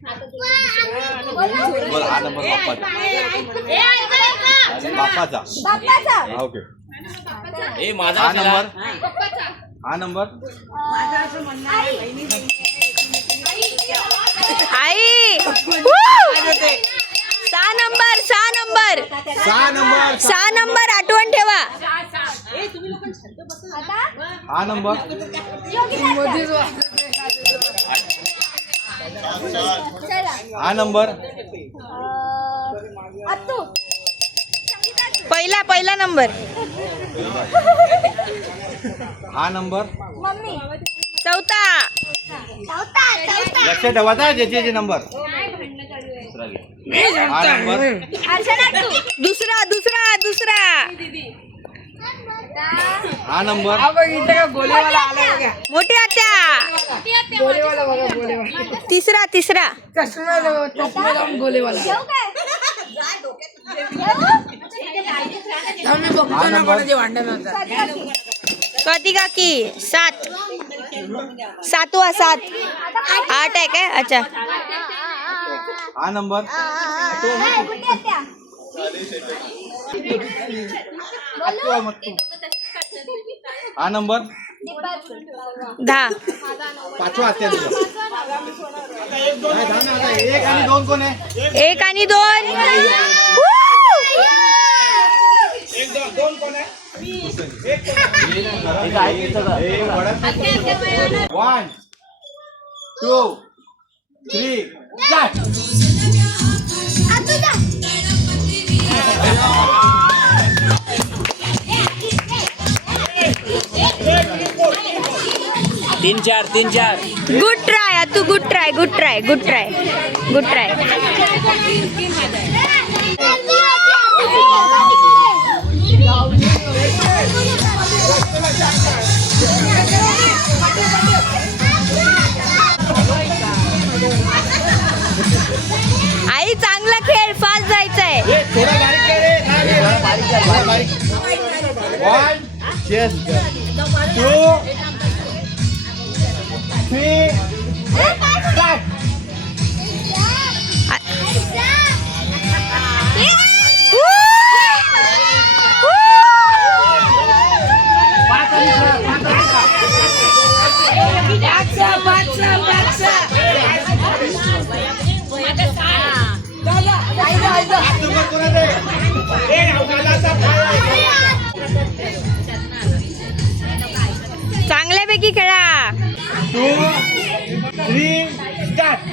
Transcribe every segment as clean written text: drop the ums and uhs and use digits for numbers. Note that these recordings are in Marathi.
बोल हा नंबर बाप्पाचा ओके ए माझा हा नंबर हा नंबर आई 6 नंबर आठवण ठेवा. हा नंबर हा नंबर पहिला नंबर हा नंबर चौथा लक्ष ठेवायचा ज्याचे नंबर हा नंबर दुसरा हा नंबर मोठी आत्या तिसरा हा नंबर कधी काकी 7 8 आहे काय अच्छा हा नंबर हा नंबर 10 पाचवा हत्या एक आणि दोन कोण आहे 1 आणि 2 दोन कोण आहे 1 2 3 स्टार्ट 3-4 गुड ट्राय तू गुड ट्राय आई चांगला खेळ फास्ट जायचंय 1 2 3 स्टार्ट चांगल्यापैकी खेळा 2 3 स्टार्ट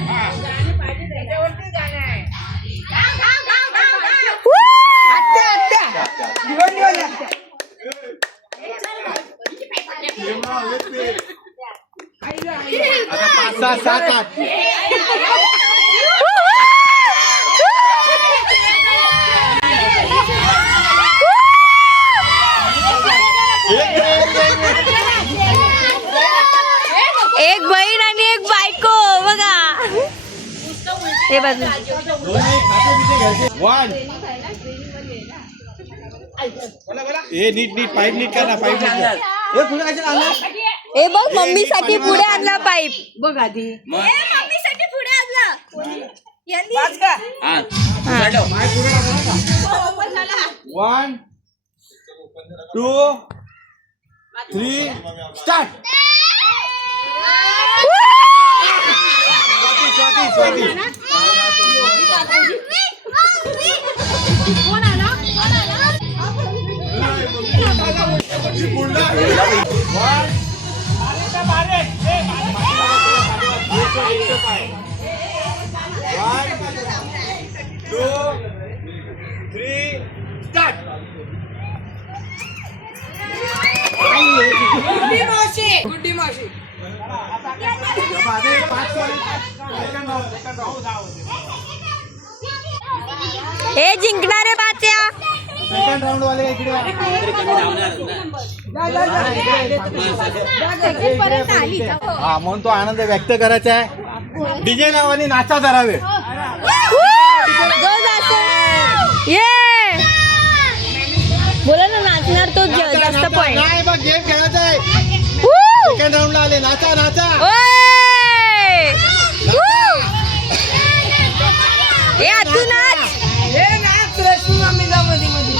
आता 5 6 7 8 एक बहीण आणि एक बायको बघा हे बाजू 1 ए नीट पाईप नीट कर ना पाईप ए पुढे काय आणलं हे बघ मम्मीसाठी पुढे आणला पाईप बघ आधी मम्मीसाठी पुढे आणला हां 1 2 3 स्टार्ट स्वाती गुड्डी मावशी हे जिंकणारे बाच्या सेकंड राऊंड वाले इकडे हा म्हणून तो आनंद व्यक्त करायचा आहे डीजे नावाने नाचा धरावे ये बोला ना नाचणार तो जास्त पॉइंट नाही बघ गेम खेळायचा आहे सेकंड राऊंडला आले नाचा नाचा ओय ए आतू नाच. हे नाच रश्मी मम्मीला मध्ये मध्ये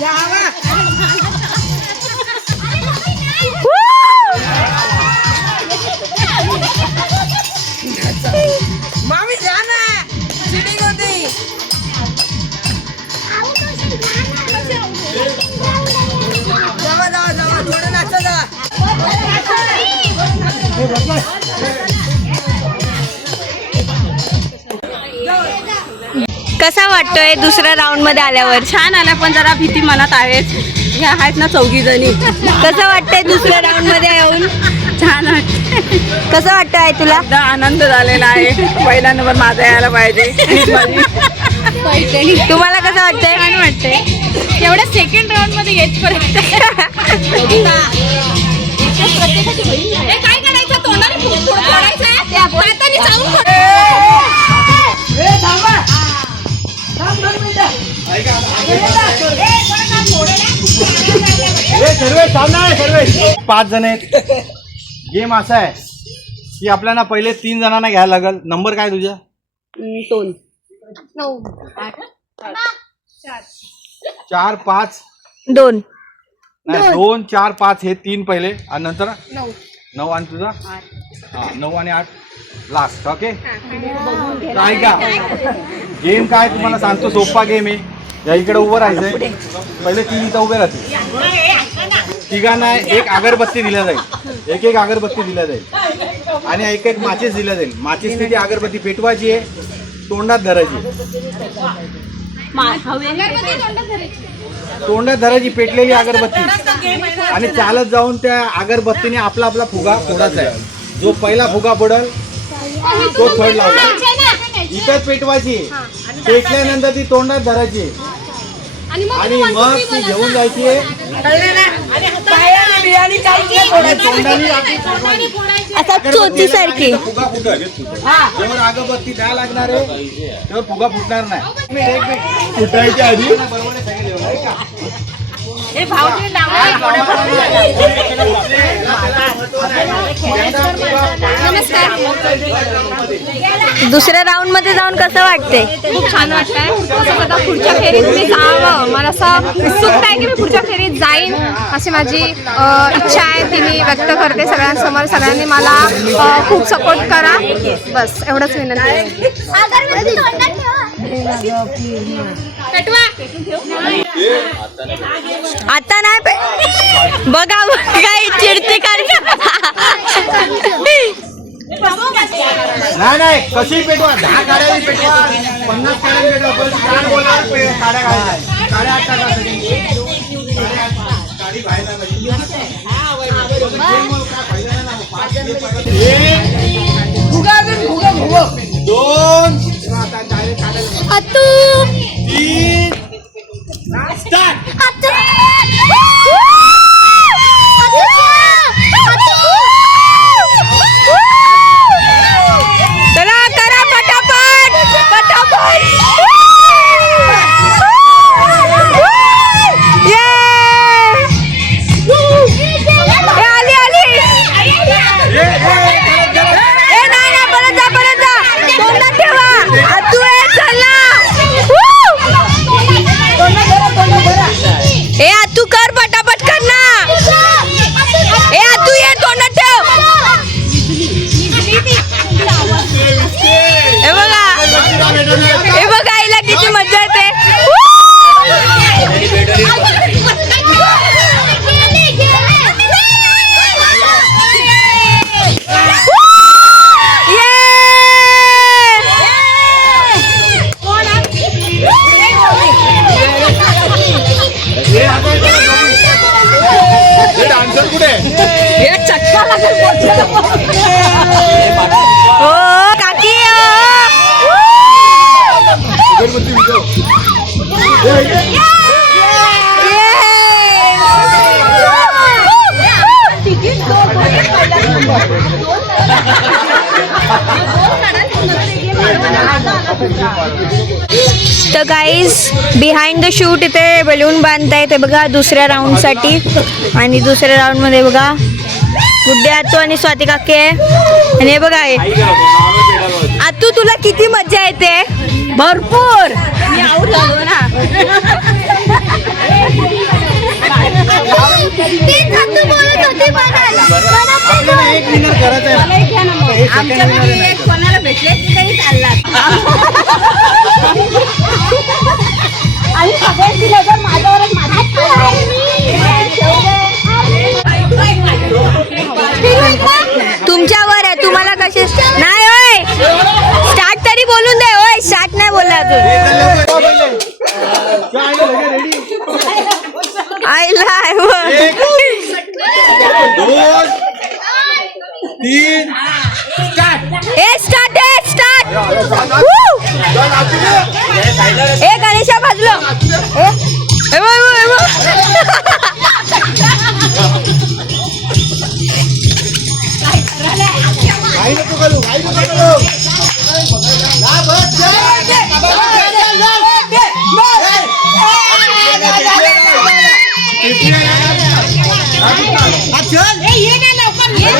जावा. मामी जा ना चिटिंग होती. जावा थोडं नाचा जा. कसा वाटतोय दुसऱ्या राऊंड मध्ये आल्यावर? छान आला पण जरा भीती मनात आहेच. ह्या आहेत ना 4 जणी. कसं वाटतंय दुसऱ्या राऊंड मध्ये येऊन? छान वाटतं. कसं वाटतंय तुला? एकदा आनंद झालेला आहे. पहिला नंबर माझा यायला पाहिजे. तुम्हाला कसं वाटतंय? छान वाटतंय एवढ्या सेकंड राऊंड मध्ये येतपर्यंत. काय करायचं तोंडाने फोडायचं सर्वे 5 जण आहेत. गेम असा आहे की आपल्याला पहिले 3 जणांना घ्यायला लागल. नंबर काय तुझ्या? 2 4 5 2 नाही 2 4 5 हे 3 पहिले आणि नंतर 9 आणि तुझा 9 आणि 8 लास्ट. ओके काय का गेम काय तुम्हाला सांगतो. सोपा गेम आहे. या इकडे उभं राहायचंय. पहिले 3 इथं उभे राहतील. तिघांना एक अगरबत्ती दिल्या जाईल. एक अगरबत्ती दिल्या जाईल आणि एक माचीस दिल्या जाईल. माचीस ती अगरबत्ती पेटवायची आहे. तोंडात धरायची. तोंडात धरायची पेटलेली अगरबत्ती आणि चालत जाऊन त्या अगरबत्तीने आपला आपला फुगा फोडायचा आहे. जो पहिला फुगा फोडल तो थर्ड लावला. इथंच पेटवायची. पेटल्यानंतर ती तोंडात धरायची आणि मग ती घेऊन जायची. आता चोची सारखी फुगा फुटल. जेव्हा अगरबत्ती द्यायला लागणार आहे तेव्हा फुगा फुटणार नाही. फुटायच्या आधी दुसऱ्या राऊंड मध्ये जाऊन कसं वाटतंय? खूप छान वाटतंय. आता पुढच्या फेरीत मी जावं. मला असं उत्सुकता आहे की मी पुढच्या फेरीत जाईन अशी माझी इच्छा आहे. ती मी व्यक्त करते सगळ्यांसमोर. सगळ्यांनी मला खूप सपोर्ट करा. बस एवढंच विनंती आहे. आता नाही बघा काय चिडते नाही कशी पेटवा. 10 काड्या पेटवा 50 काड्या पेटवा. परत काय बोलणार काड्या घालायच्या. काड्या 8 काढी बाहेर दोन 3 स्टार्ट. चला करा पटापट पटापट. आली नाही परत जा तोंडात ठेवा. आतू चला. ए आतू कर पटापट कर ना. ए आतू ये तोंडात ठेव. हे बघा आईला किती मजा येते. डान्सर कुठे? हो काकी तर गाईज बिहाइंड द शूट इथे बलून बांधताय ते बघा दुसऱ्या राऊंड साठी. आणि दुसऱ्या राऊंड मध्ये बघा गुड्डे आतू आणि स्वाती काकी आहे. आणि हे बघा आतू तुला किती मज्जा येते? भरपूर. मी आऊट झालो ना. कोणाला भेटले तरी चाललात आणि सगळ्यांची नजर माझ्यावरच तुमच्यावर आहे. तुम्हाला कसे नाही होय स्टार्ट तरी बोलून दे. होय स्टार्ट नाही बोलला अजून. आईला 2 3 स्टार्ट ए गणेशा भाजलो.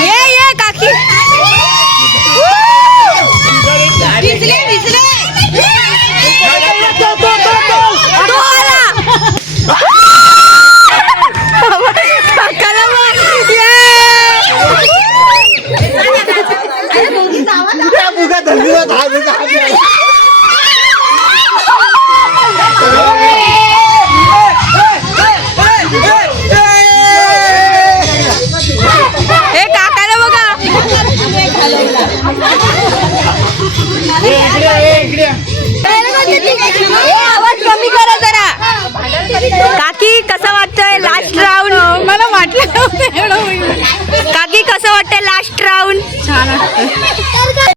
ये काकी आवाज कमी करा जरा. काकी कसं वाटतंय लास्ट राऊंड? मला वाटलं काकी कसं वाटतंय लास्ट राऊंड? छान वाटतं.